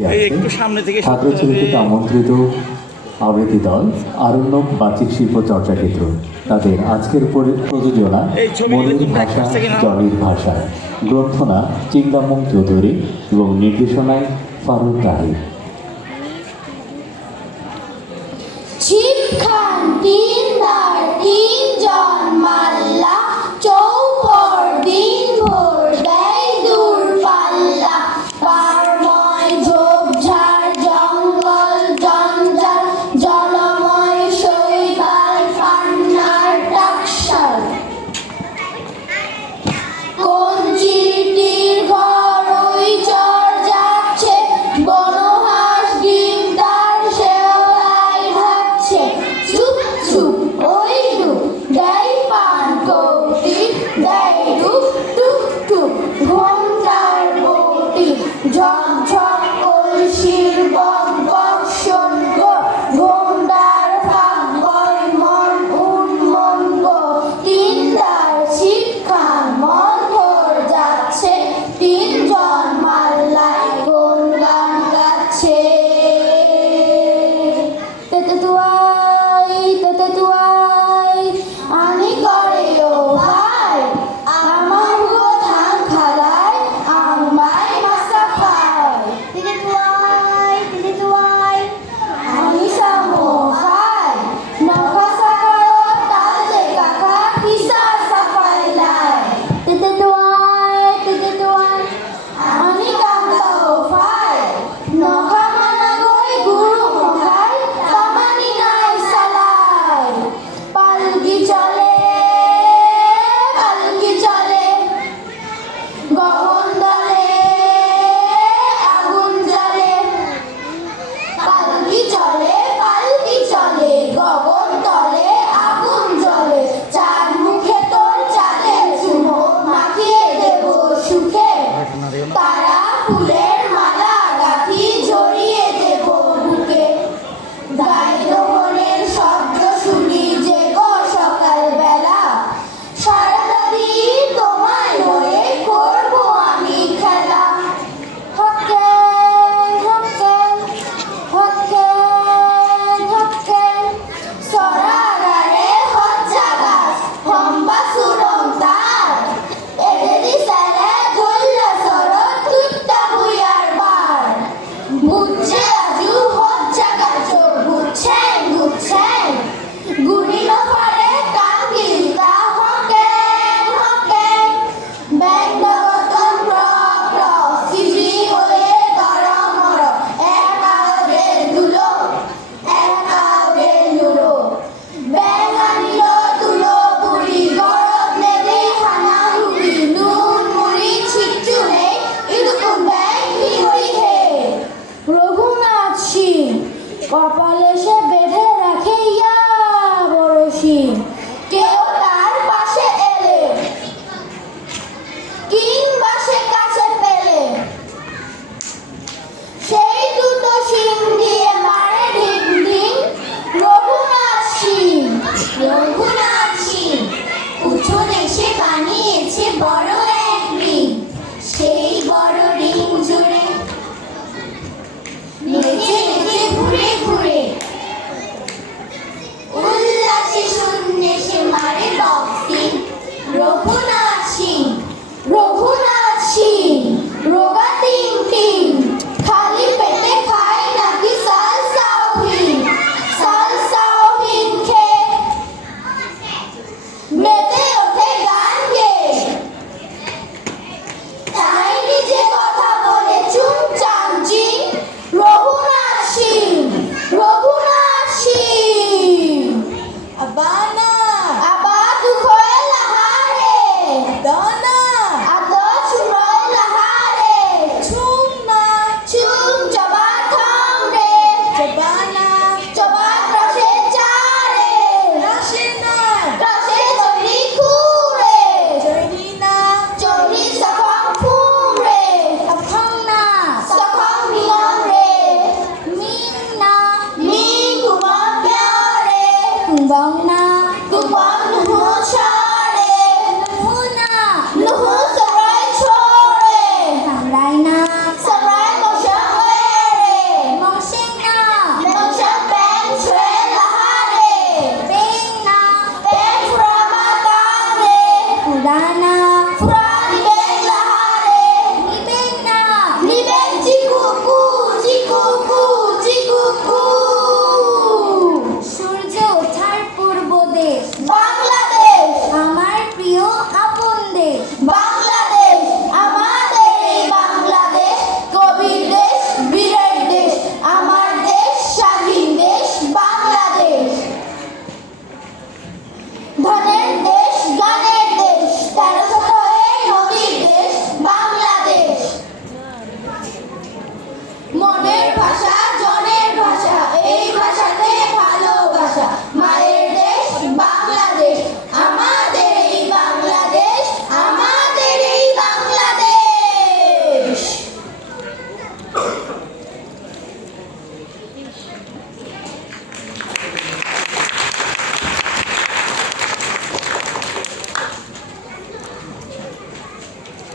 ছাত্র সামনে আমন্ত্রিত আবৃত্তি দল আরণ্যক বাচিক শিল্প চর্চা কেন্দ্র। তাদের আজকের প্রযোজনা মনের ভাষা জলের ভাষা। গ্রন্থনা চিন্তামং চৌধুরী এবং নির্দেশনায় ফারুক তাহির। শিক্ষার তিন জন মাল্লা 你抓，God. কপালে সে বেঁধে রাখে ইয়া বড়শি। vòng Na, cũng bỏ